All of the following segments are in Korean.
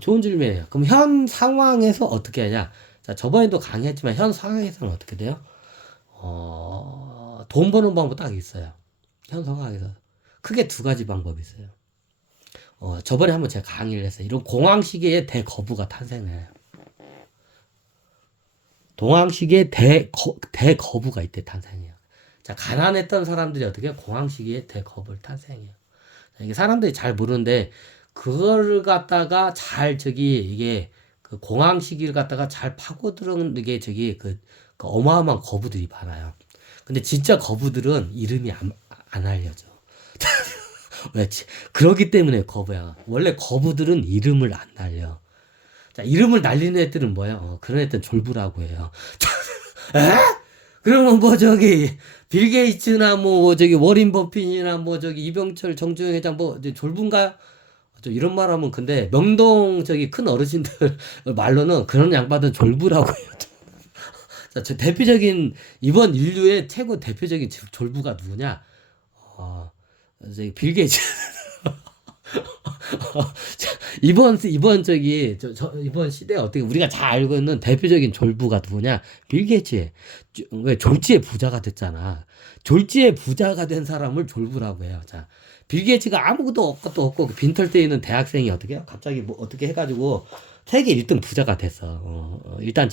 좋은 질문이에요. 그럼 현 상황에서 어떻게 하냐? 자, 저번에도 강의했지만 현 상황에서는 어떻게 돼요? 돈 버는 방법 딱 있어요. 현 상황에서. 크게 두 가지 방법이 있어요. 저번에 한번 제가 강의를 했어요. 이런 공황 시기에 대거부가 탄생해요. 동황 시기에 대거부가 이때 탄생해요. 자, 가난했던 사람들이 어떻게 공황 시기에 대거부를 탄생해요. 이게 사람들이 잘 모르는데 그거를 갖다가 잘 이게 그 공황 시기를 갖다가 잘 파고드는 게 그 어마어마한 거부들이 많아요. 근데 진짜 거부들은 이름이 안 알려져. 왜? 그러기 때문에 거부야. 원래 거부들은 이름을 안 날려. 자, 이름을 날리는 애들은 뭐야? 그런 애들은 졸부라고 해요. 에? 그러면 뭐 빌 게이츠나 뭐 워린 버핏이나 뭐 이병철 정주영 회장 뭐 졸부인가요? 이런 말 하면 근데 명동 큰 어르신들 말로는 그런 양반들 졸부라고 해요. 자, 저 대표적인 이번 인류의 최고 대표적인 졸부가 누구냐? 빌 게이츠. 이번 시대에 어떻게 우리가 잘 알고 있는 대표적인 졸부가 누구냐? 빌 게이츠. 왜 졸지의 부자가 됐잖아. 졸지의 부자가 된 사람을 졸부라고 해요. 자, 빌 게이츠가 아무것도 없고 빈털때 있는 대학생이 어떻게 해요? 갑자기 뭐 어떻게 해가지고 세계 1등 부자가 됐어. 일단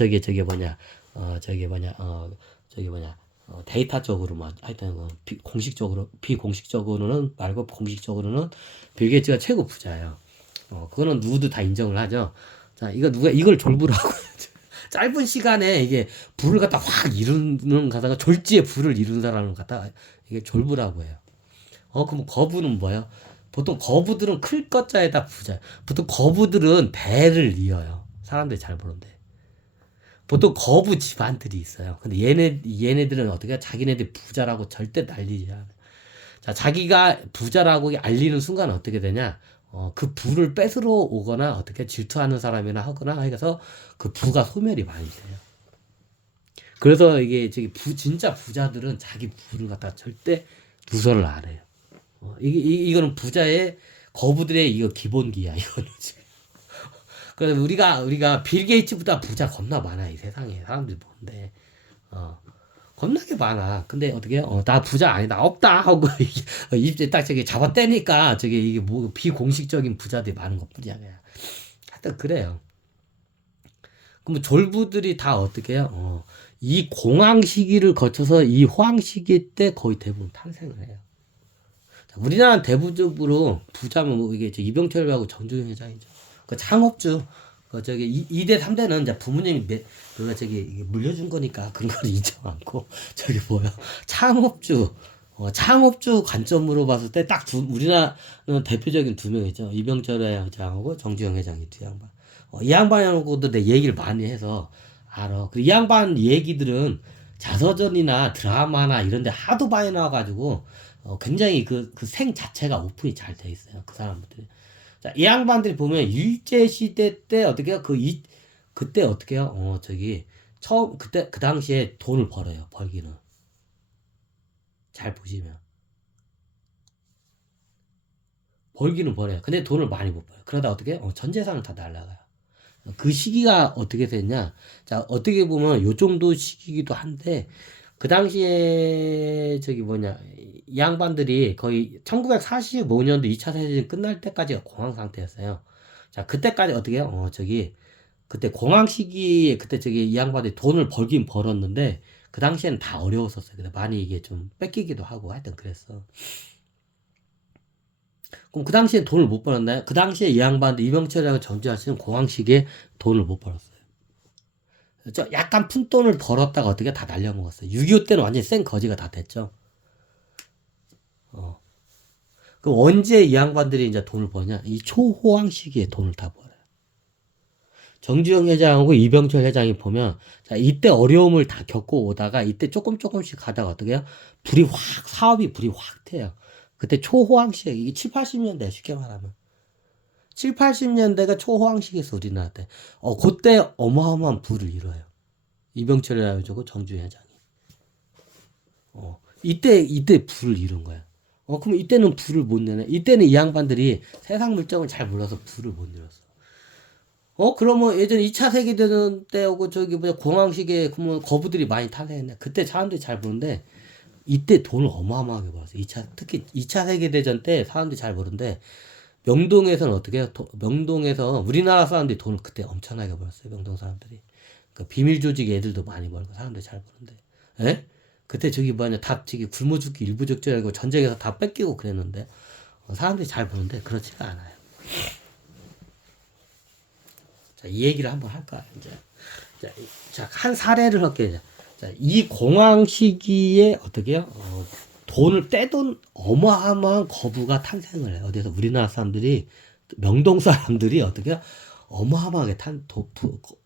데이터적으로 뭐 하여튼 비공식적으로는 말고 공식적으로는 빌 게이츠가 최고 부자예요. 그거는 누구도 다 인정을 하죠. 자, 누가 이걸 졸부라고 짧은 시간에 이게 불을 갖다 확 이루는 가다가 졸지에 불을 이룬 사람을 갖다 이게 졸부라고 해요. 그럼 거부는 뭐예요? 보통 거부들은 클 것자에다 부자. 보통 거부들은 대를 이어요. 사람들이 잘 모르는데. 보통 거부 집안들이 있어요. 근데 얘네들은 어떻게 자기네들 부자라고 절대 날리지 않아요. 자, 자기가 부자라고 알리는 순간 어떻게 되냐? 그 부를 뺏으러 오거나 어떻게 질투하는 사람이나 하거나 해서 그 부가 소멸이 많이 돼요. 그래서 이게 진짜 부자들은 자기 부를 갖다 절대 누설을 안 해요. 이거는 부자의 거부들의 이거 기본기야, 이거는 지금. 그래서 우리가 빌 게이츠보다 부자 겁나 많아, 이 세상에. 사람들이 보는데. 겁나게 많아. 근데 어떻게, 나 부자 아니다. 없다. 하고, 입에 딱 잡아떼니까, 이게 뭐, 비공식적인 부자들이 많은 것 뿐이야, 그냥. 하여튼, 그래요. 그럼 졸부들이 다 어떻게 해요? 이 공황 시기를 거쳐서 이 호황 시기 때 거의 대부분 탄생을 해요. 자, 우리나라는 대부분적으로 부자면 뭐 이게 이병철하고 정주영 회장이죠. 그 창업주. 2대, 3대는 이제 부모님이 이게 물려준 거니까 그런 걸 인정 않고, 뭐야. 창업주 관점으로 봤을 때 딱 우리나라는 대표적인 두 명이죠. 이병철 회장하고 정주영 회장이 두 양반. 이 양반하고도 내 얘기를 많이 해서 알아. 이 양반 얘기들은 자서전이나 드라마나 이런 데 하도 많이 나와가지고, 굉장히 그 생 자체가 오픈이 잘 돼 있어요. 그 사람들이. 자, 이 양반들이 보면 일제시대 때 어떻게 해요? 그때 어떻게 해요? 그 당시에 돈을 벌어요. 벌기는. 잘 보시면. 벌기는 벌어요. 근데 돈을 많이 못 벌어요. 그러다 어떻게 해요? 전 재산을 다 날라가요. 그 시기가 어떻게 됐냐? 자, 어떻게 보면 요 정도 시기이기도 한데, 그 당시에 이 양반들이 거의 1945년도 2차 세계대전 끝날 때까지가 공황 상태였어요. 자, 그때까지 어떻게 해요? 그때 공황 시기에 그때 이 양반들이 돈을 벌긴 벌었는데, 그 당시에는 다 어려웠었어요. 근데 많이 이게 좀 뺏기기도 하고 하여튼 그랬어. 그럼 그 당시에 돈을 못 벌었나요? 그 당시에 이 양반들 이병철이라고 정지하시는 공황 시기에 돈을 못 벌었어요. 약간 푼돈을 벌었다가 어떻게 다 날려먹었어요. 6.25 때는 완전히 생 거지가 다 됐죠. 그럼 언제 이 양반들이 이제 돈을 버냐? 이 초호황 시기에 돈을 다 벌어요. 정주영 회장하고 이병철 회장이 보면, 자, 이때 어려움을 다 겪고 오다가 이때 조금씩 가다가 어떻게 해요? 사업이 불이 확 태요. 그때 초호황 시기, 이게 7, 80년대 쉽게 말하면. 7, 80년대가 초호황 시기에서 우리나라 때. 그때 어마어마한 부를 이뤄요. 이병철이라고 정주영 회장이. 이때 불을 이룬 거야. 그럼 이때는 불을 못 내네. 이때는 이 양반들이 세상 물정을 잘 몰라서 불을 못 내렸어. 그러면 예전 2차 세계대전 때하고 저기 뭐냐 공항시계 그러면 거부들이 많이 탄생했네. 그때 사람들이 잘 모르는데 이때 돈을 어마어마하게 벌었어요. 특히 2차 세계대전 때 사람들이 잘 모르는데 명동에서는 어떻게 해요? 명동에서 우리나라 사람들이 돈을 그때 엄청나게 벌었어요. 명동 사람들이. 그 비밀 조직 애들도 많이 벌고 사람들이 잘 버는데. 예? 그때 저기 뭐냐 다 저기 굶어 죽기 일부족제라고 전쟁에서 다 뺏기고 그랬는데 사람들이 잘 버는데 그렇지가 않아요. 자, 이 얘기를 한번 할까요? 이제 한 사례를 할게요. 자, 이 공황 시기에 어떻게 해요? 돈을 떼돈 어마어마한 거부가 탄생을 해요. 어디서 우리나라 사람들이 명동 사람들이 어떻게 해요? 어마어마하게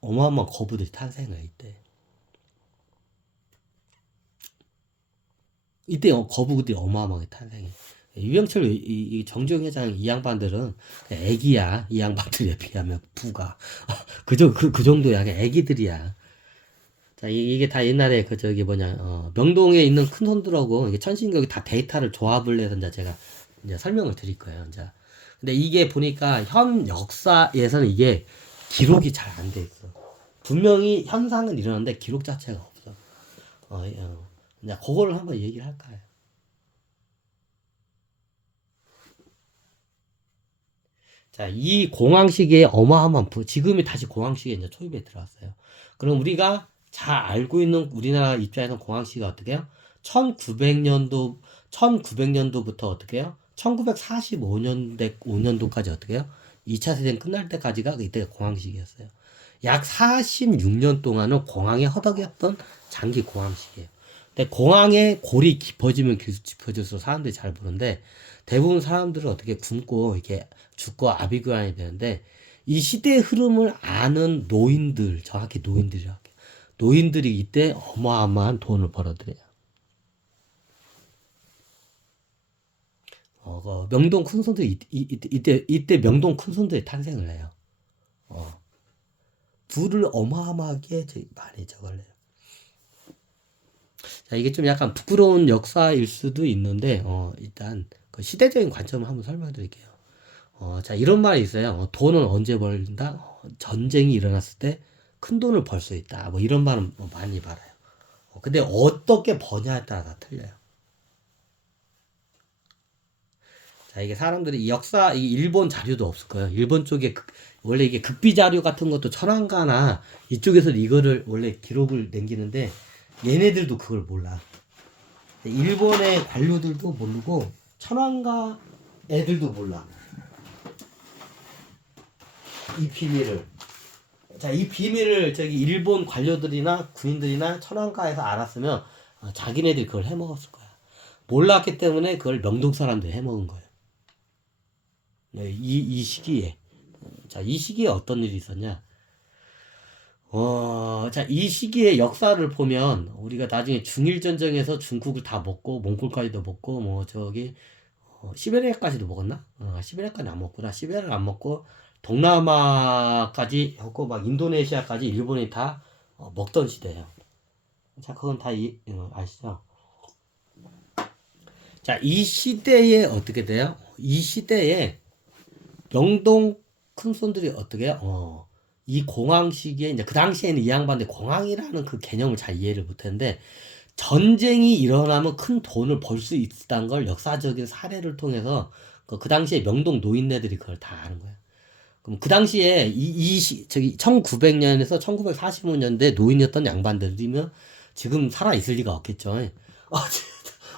어마어마한 거부들이 탄생을 해 이때. 이때 거부들이 어마어마하게 탄생해. 유영철 이 정주영 회장 이 양반들은 애기야. 이 양반들에 비하면 부가 그 정도야. 애기들이야. 자, 이게 다 옛날에 그 저기 뭐냐 명동에 있는 큰 손들하고 이게 천신격이 다 데이터를 조합을 해서 이제 제가 이제 설명을 드릴 거예요. 이제 근데 이게 보니까 현 역사에서는 이게 기록이 잘 안 돼 있어. 분명히 현상은 일어났는데 기록 자체가 없어. 이제 그거를 한번 얘기를 할까요? 자, 이 공황시기에 어마어마한 지금이 다시 공황시기에 이제 초입에 들어왔어요. 그럼 우리가 잘 알고 있는 우리나라 입장에서 공황시기가 어떻게 해요? 1900년도부터 어떻게 해요? 1945년도까지 어떻게 해요? 2차 세대전 끝날 때까지가 이때가 공황시기였어요. 약 46년 동안은 공황에 허덕였던 장기 공황시기예요. 근데 공황에 골이 깊어지면 깊어질수록 사람들이 잘 모르는데 대부분 사람들은 어떻게 굶고 이렇게 죽고 아비규환이 되는데 이 시대의 흐름을 아는 노인들, 정확히 노인들이라고 해요. 노인들이 이때 어마어마한 돈을 벌어들여요. 명동 큰손들이 이때 명동 큰손들이 탄생을 해요. 부를 어마어마하게 많이 저걸 해요. 자, 이게 좀 약간 부끄러운 역사일 수도 있는데, 일단, 그 시대적인 관점을 한번 설명드릴게요. 자, 이런 말이 있어요. 돈은 언제 벌린다? 전쟁이 일어났을 때 큰 돈을 벌 수 있다. 뭐 이런 말은 뭐 많이 말아요. 근데 어떻게 버냐에 따라 다 틀려요. 자, 이게 사람들이 이 일본 자료도 없을 거예요. 일본 쪽에 원래 이게 극비 자료 같은 것도 천황가나 이쪽에서 이거를 원래 기록을 남기는데 얘네들도 그걸 몰라. 일본의 관료들도 모르고 천황가 애들도 몰라. 이 비밀을. 자, 이 비밀을 저기 일본 관료들이나 군인들이나 천황가에서 알았으면 자기네들이 그걸 해먹었을 거야. 몰랐기 때문에 그걸 명동 사람들이 해먹은 거예요. 네, 이 시기에. 자, 이 시기에 어떤 일이 있었냐? 자, 이 시기의 역사를 보면 우리가 나중에 중일전쟁에서 중국을 다 먹고 몽골까지도 먹고 뭐 저기 시베리아까지도 먹었나? 시베리아까지 안 먹구나. 시베리아를 안 먹고 동남아까지 하고 막 인도네시아까지 일본이 다 먹던 시대예요. 자, 그건 다 아시죠? 자, 이 시대에 어떻게 돼요? 이 시대에 명동 큰손들이 어떻게 해요? 이 공황 시기에 이제 그 당시에는 이 양반들 공황이라는 그 개념을 잘 이해를 못했는데 전쟁이 일어나면 큰 돈을 벌 수 있다는 걸 역사적인 사례를 통해서 그 당시에 명동 노인네들이 그걸 다 아는 거예요. 그럼 그 당시에 저기 1900년에서 1945년대 노인이었던 양반들이면 지금 살아 있을 리가 없겠죠.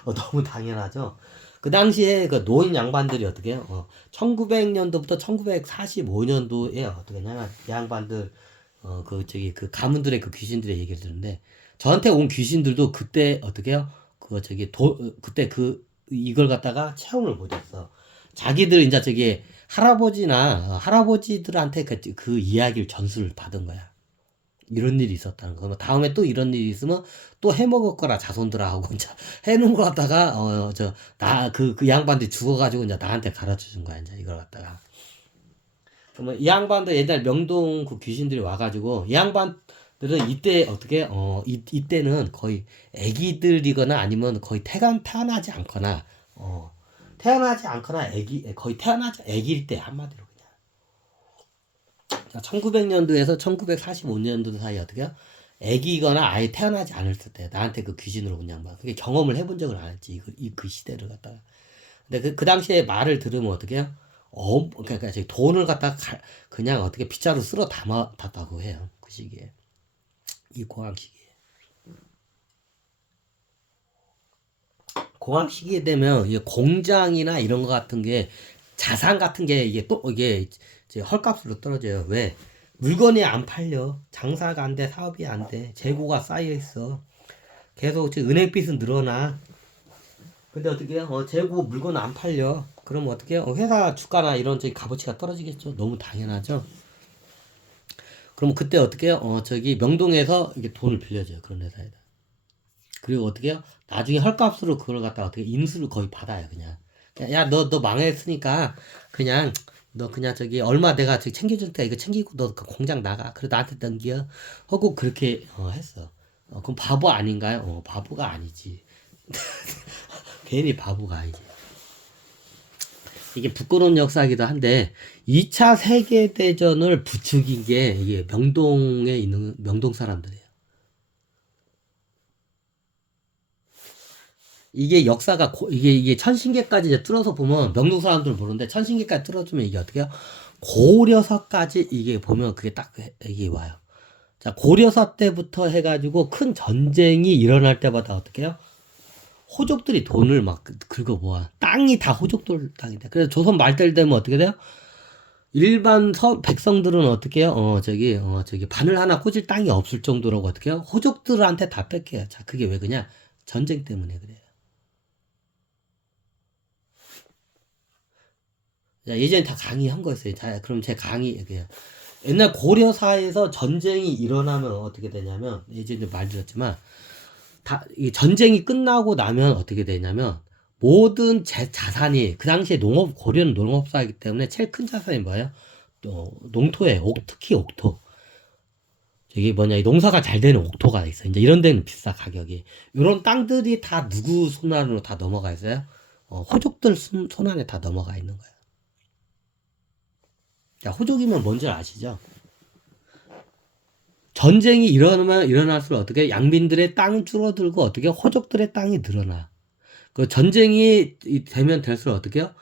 너무 당연하죠. 그 당시에 그 노인 양반들이 어떻게 해요? 1900년도부터 1945년도에 어떻게 했냐면 이 양반들 그 가문들의 그 귀신들의 얘기를 듣는데 저한테 온 귀신들도 그때 어떻게 해요? 그때 이걸 갖다가 체험을 못했어. 자기들 이제 저기 할아버지들한테 그 이야기를 전수를 받은 거야. 이런 일이 있었다는 거. 다음에 또 이런 일이 있으면 또 해먹을 거라 자손들아 하고 이제 해놓은 거 갖다가 그 양반들이 죽어가지고 이제 나한테 가르쳐 준 거야. 이제 이걸 갖다가. 그러면 이 양반도 옛날 명동 그 귀신들이 와가지고 이 양반들은 이때 어떻게 이때는 거의 애기들이거나 아니면 거의 태어나지 않거나 거의 태어나지 애기일 때 한마디로 그냥. 1900년도에서 1945년도 사이 어떻게요? 애기거나 아예 태어나지 않았을 때 나한테 그 귀신으로 그냥 막 그게 경험을 해본 적을 안 했지 그 시대를 갖다가 근데 그 당시에 말을 들으면 어떻게 해요? 그러니까 저기 돈을 갖다가 그냥 어떻게 빗자루 쓸어 담았다고 해요 그 시기에 이 공황 시기에 공황 시기에 되면 이게 공장이나 이런 거 같은 게 자산 같은 게 이게 또 이게 이제 헐값으로 떨어져요. 왜? 물건이 안 팔려. 장사가 안 돼. 사업이 안 돼. 재고가 쌓여 있어. 계속 지금 은행빚은 늘어나. 근데 어떻게 해요? 재고 물건 안 팔려. 그럼 어떻게 해요? 회사 주가나 이런 저기 값어치가 떨어지겠죠. 너무 당연하죠. 그럼 그때 어떻게 해요? 저기 명동에서 이게 돈을 빌려줘요. 그런 회사에다. 그리고 어떻게 해요? 나중에 헐값으로 그걸 갖다가 어떻게 인수를 거의 받아요. 그냥. 야, 너 망했으니까 그냥 너 그냥 저기 얼마 내가 저기 챙겨줄 때 이거 챙기고 너 그 공장 나가. 그래 나한테 넘겨. 하고 그렇게 했어. 그럼 바보 아닌가요? 바보가 아니지. 괜히 바보가 아니지. 이게 부끄러운 역사이기도 한데 2차 세계대전을 부추긴 게 이게 명동에 있는 명동 사람들이에요. 이게 역사가 이게 천신계까지 이제 뚫어서 보면 명동 사람들은 모르는데 천신계까지 뚫어주면 이게 어떻게 해요? 고려서까지 이게 보면 그게 딱 이게 와요. 자, 고려서 때부터 해가지고 큰 전쟁이 일어날 때마다 어떻게 해요? 호족들이 돈을 막 긁어 모아. 땅이 다 호족들 땅이다. 그래서 조선 말들 되면 어떻게 돼요? 일반 백성들은 어떻게 해요? 저기 바늘 하나 꽂을 땅이 없을 정도라고 어떻게 해요? 호족들한테 다 뺏겨요. 자, 그게 왜 그냐? 전쟁 때문에 그래요. 자, 예전에 다 강의한 거였어요. 자, 그럼 제 강의, 옛날 고려사에서 전쟁이 일어나면 어떻게 되냐면, 예전에 말드렸지만, 이 전쟁이 끝나고 나면 어떻게 되냐면, 모든 자산이, 그 당시에 고려는 농업사이기 때문에 제일 큰 자산이 뭐예요? 또, 농토에 특히 옥토. 저기 뭐냐, 농사가 잘 되는 옥토가 있어. 이제 이런 데는 비싸, 가격이. 이런 땅들이 다 누구 손 안으로 다 넘어가 있어요? 호족들 손 안에 다 넘어가 있는 거예요. 자, 호족이면 뭔지 아시죠? 전쟁이 일어날수록 어떻게 양민들의 땅 줄어들고 어떻게 호족들의 땅이 늘어나. 그 전쟁이 되면 될수록 어떻게 해요?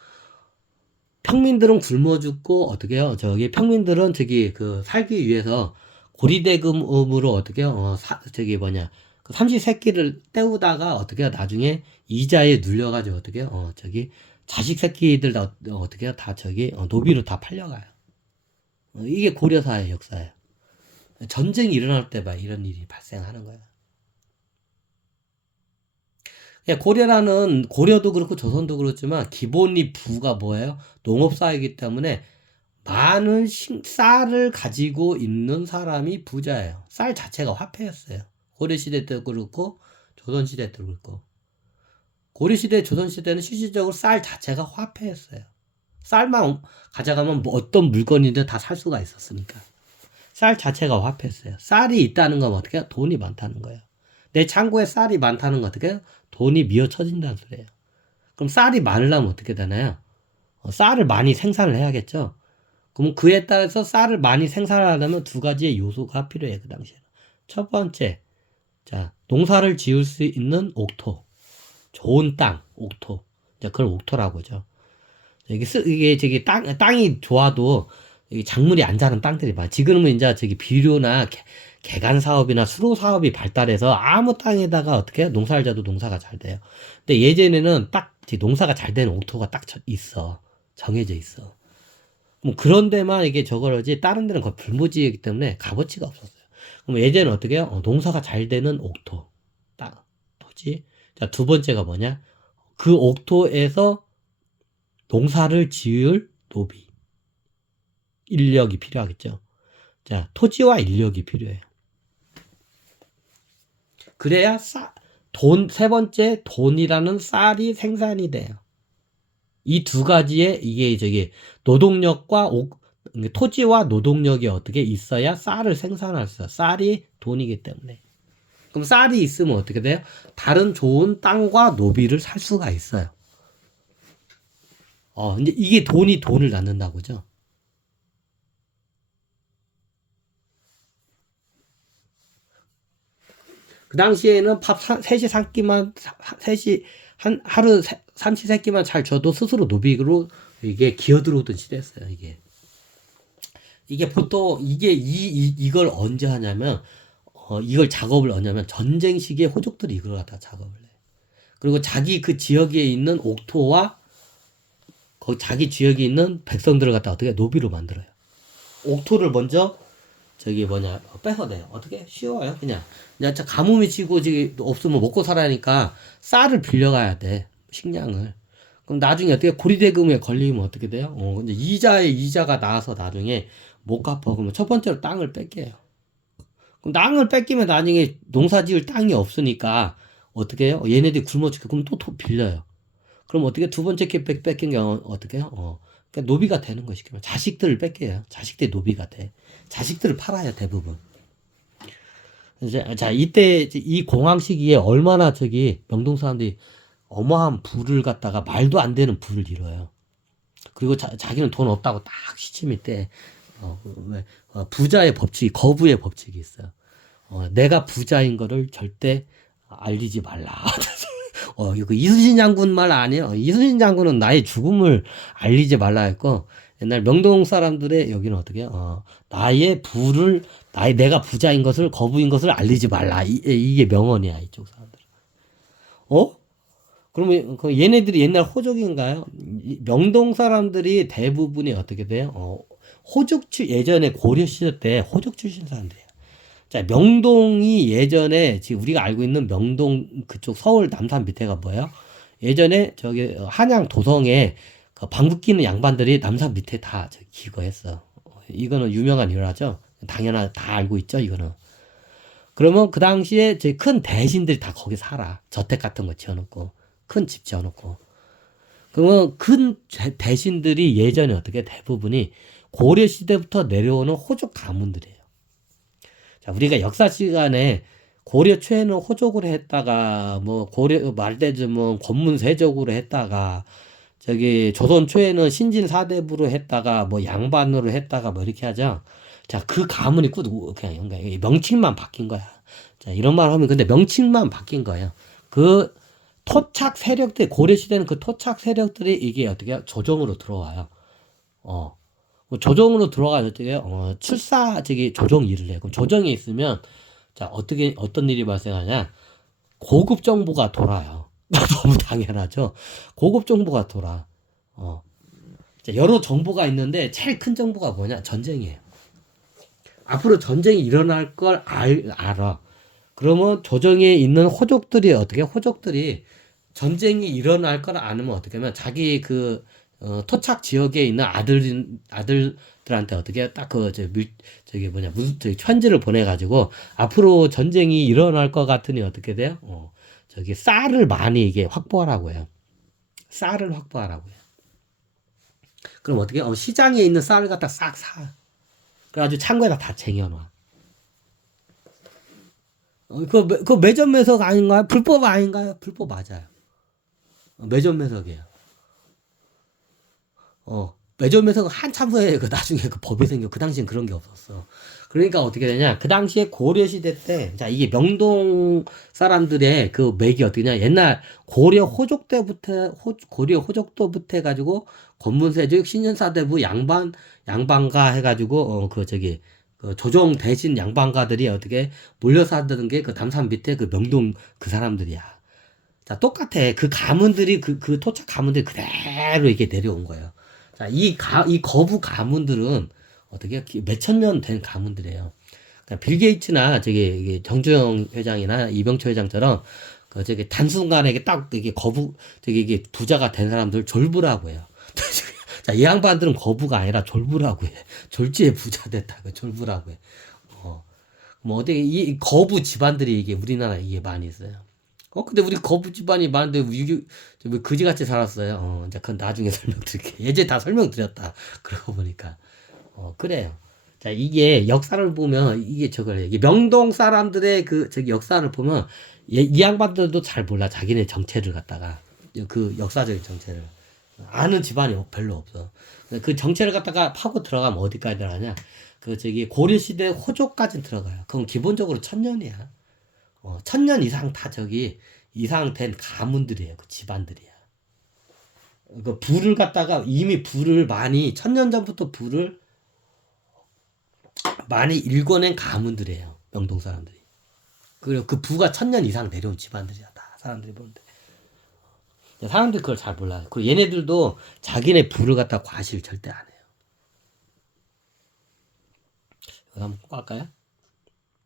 평민들은 굶어 죽고 어떻게 해요? 저기 평민들은 저기 그 살기 위해서 고리대금으로 어떻게 해요? 저기 뭐냐 그 삼시세끼를 때우다가 어떻게 해요? 나중에 이자에 눌려가지고 어떻게 해요? 저기 자식 새끼들 다 어떻게 해요? 다 저기 노비로 다 팔려가요. 이게 고려사의 역사예요. 전쟁이 일어날 때 봐, 이런 일이 발생하는 거야. 고려도 그렇고 조선도 그렇지만 기본이 부가 뭐예요? 농업사이기 때문에 많은 쌀을 가지고 있는 사람이 부자예요. 쌀 자체가 화폐였어요. 고려시대 때도 그렇고 조선시대 때도 그렇고. 고려시대, 조선시대는 실질적으로 쌀 자체가 화폐였어요. 쌀만 가져가면 뭐 어떤 물건이든 다 살 수가 있었으니까. 쌀 자체가 화폐였어요. 쌀이 있다는 건 어떻게 해요? 돈이 많다는 거예요. 내 창고에 쌀이 많다는 건 어떻게 해요? 돈이 미어쳐진다는 소리예요. 그럼 쌀이 많으려면 어떻게 되나요? 쌀을 많이 생산을 해야겠죠? 그럼 그에 따라서 쌀을 많이 생산하려면 두 가지의 요소가 필요해요. 그 당시에는. 첫 번째, 자, 농사를 지을 수 있는 옥토. 좋은 땅, 옥토. 자, 그걸 옥토라고 하죠. 이게 저기 땅이 좋아도 작물이 안 자란 땅들이 많아. 지금은 이제 저기 비료나 개간 사업이나 수로 사업이 발달해서 아무 땅에다가 어떻게 농사를 져도 농사가 잘 돼요. 근데 예전에는 딱 농사가 잘 되는 옥토가 딱 있어. 정해져 있어. 뭐 그런 데만 이게 저거지 다른 데는 거의 불모지이기 때문에 값어치가 없었어요. 그럼 예전에는 어떻게 해요? 농사가 잘 되는 옥토. 땅, 토지. 자, 두 번째가 뭐냐? 그 옥토에서 농사를 지을 노비. 인력이 필요하겠죠. 자, 토지와 인력이 필요해요. 그래야 세 번째 돈이라는 쌀이 생산이 돼요. 이 두 가지에 이게 저기 노동력과 토지와 노동력이 어떻게 있어야 쌀을 생산할 수 있어요. 쌀이 돈이기 때문에. 그럼 쌀이 있으면 어떻게 돼요? 다른 좋은 땅과 노비를 살 수가 있어요. 이제 이게 돈이 돈을 낳는다고죠. 그 당시에는 밥 셋이 삼끼만, 셋이, 하루 삼시 세끼만 잘 줘도 스스로 노비로 이게 기어 들어오던 시대였어요, 이게. 이게 보통, 이걸 언제 하냐면, 이걸 작업을 하냐면, 전쟁 시기에 호족들이 이걸 갖다 작업을 해. 그리고 자기 그 지역에 있는 옥토와, 거기 자기 지역에 있는 백성들을 갖다 어떻게 노비로 만들어요. 옥토를 먼저 뺏어내요. 어떻게? 쉬워요. 그냥 가뭄이 치고 없으면 먹고 살아야니까 쌀을 빌려가야 돼. 식량을. 그럼 나중에 어떻게 고리대금에 걸리면 어떻게 돼요? 근데 이자가 나와서 나중에 못 갚아. 그러면 첫 번째로 땅을 뺏겨요. 그럼 땅을 뺏기면 나중에 농사 지을 땅이 없으니까 어떻게 해요? 얘네들이 굶어 죽게 그럼 또 빌려요. 그럼 어떻게 두 번째 뺏긴 경우 어떻게 해요? 그러니까 노비가 되는 것이 자식들을 뺏겨요. 자식들이 노비가 돼. 자식들을 팔아요, 대부분. 자, 이때 이 공황 시기에 얼마나 명동 사람들이 어마한 부를 갖다가 말도 안 되는 부를 이뤄요. 그리고 자기는 돈 없다고 딱 시침이 때 부자의 법칙, 거부의 법칙이 있어요. 내가 부자인 거를 절대 알리지 말라. 이거 이순신 장군 말 아니에요. 이순신 장군은 나의 죽음을 알리지 말라 했고, 옛날 명동 사람들의 여기는 어떻게 해요? 내가 부자인 것을, 거부인 것을 알리지 말라. 이게 명언이야, 이쪽 사람들. 그러면 얘네들이 옛날 호족인가요? 명동 사람들이 대부분이 어떻게 돼요? 예전에 고려 시대 때 호족 출신 사람들이에요. 자, 명동이 예전에 지금 우리가 알고 있는 명동 그쪽 서울 남산 밑에가 뭐예요? 예전에 한양 도성에 방귀 끼는 양반들이 남산 밑에 다 기거했어. 이거는 유명한 일화죠. 다 알고 있죠, 이거는. 그러면 그 당시에 큰 대신들이 다 거기 살아. 저택 같은 거 지어놓고, 큰 집 지어놓고. 그러면 큰 대신들이 예전에 어떻게 대부분이 고려 시대부터 내려오는 호족 가문들이에요. 자, 우리가 역사 시간에 고려 초에는 호족으로 했다가, 고려 말대쯤은 권문세족으로 했다가, 조선 초에는 신진사대부로 했다가, 양반으로 했다가, 이렇게 하죠. 자, 그 가문이 그냥 명칭만 바뀐 거야. 자, 이런 말 하면, 근데 명칭만 바뀐 거예요. 그 토착 세력들, 고려시대는 그 토착 세력들이 이게 어떻게 조정으로 들어와요. 조정으로 들어가서 조정 일을 해. 그럼 조정에 있으면, 자, 어떤 일이 발생하냐. 고급 정보가 돌아요. 너무 당연하죠. 고급 정보가 돌아. 자, 여러 정보가 있는데, 제일 큰 정보가 뭐냐? 전쟁이에요. 앞으로 전쟁이 일어날 걸 알아. 그러면 조정에 있는 호족들이 전쟁이 일어날 걸 아면 어떻게 하면 자기 토착 지역에 있는 아들들한테 어떻게 딱 무슨 편지를 보내가지고 앞으로 전쟁이 일어날 것 같으니 어떻게 돼요? 쌀을 많이 이게 확보하라고 해요. 쌀을 확보하라고 해요. 그럼 어떻게 시장에 있는 쌀을 갖다 싹 사. 그래가지고 창고에다 다 쟁여놔. 그 매점 매석 아닌가요? 불법 아닌가요? 불법 맞아요. 매점 매석이에요. 매점 매석은 한참 후에 나중에 법이 생겨. 그 당시엔 그런 게 없었어. 그러니까 어떻게 되냐? 그 당시에 고려 시대 때, 자, 이게 명동 사람들의 맥이 어떻게 냐? 옛날 고려 호족 때부터, 고려 호족도부터 해가지고, 권문세족, 신현사대부, 양반가 해가지고, 조정 대신 양반가들이 어떻게 몰려 살던 게 남산 밑에 명동 사람들이야. 자, 똑같아. 그 가문들이, 토착 가문들이 그대로 이렇게 내려온 거예요. 자, 이 거부 가문들은 어떻게 몇천 년 된 가문들이에요. 그러니까 빌 게이츠나 정주영 회장이나 이병철 회장처럼 단순간에 이게 부자가 된 사람들 졸부라고 해요. 자, 이 양반들은 거부가 아니라 졸부라고 해. 졸지에 부자 됐다고 졸부라고 해. 이 거부 집안들이 우리나라에 많이 있어요. 근데 우리 거부 집안이 많은데 왜 그지같이 살았어요. 이제 그건 나중에 설명드릴게요. 예전에 다 설명드렸다. 그러고 보니까. 그래요. 자, 이게 역사를 보면 이게 명동 사람들의 역사를 보면 이 양반들도 잘 몰라. 자기네 정체를 갖다가 역사적인 정체를 아는 집안이 별로 없어. 그 정체를 갖다가 파고 들어가면 어디까지 들어가냐? 고려 시대 호족까지 들어가요. 그건 기본적으로 1000년이야. 천년 이상 다 저기 이상 된 가문들이에요. 그 집안들이야. 그 불을 갖다가 이미 불을 많이 천년 전부터 불을 많이 일궈낸 가문들이에요. 명동 사람들이. 그리고 그 부가 천년 이상 내려온 집안들이야. 다 사람들이 보는데. 사람들이 그걸 잘 몰라요. 그리고 얘네들도 자기네 부를 갖다 과시를 절대 안 해요. 이거 한번 꼭 할까요?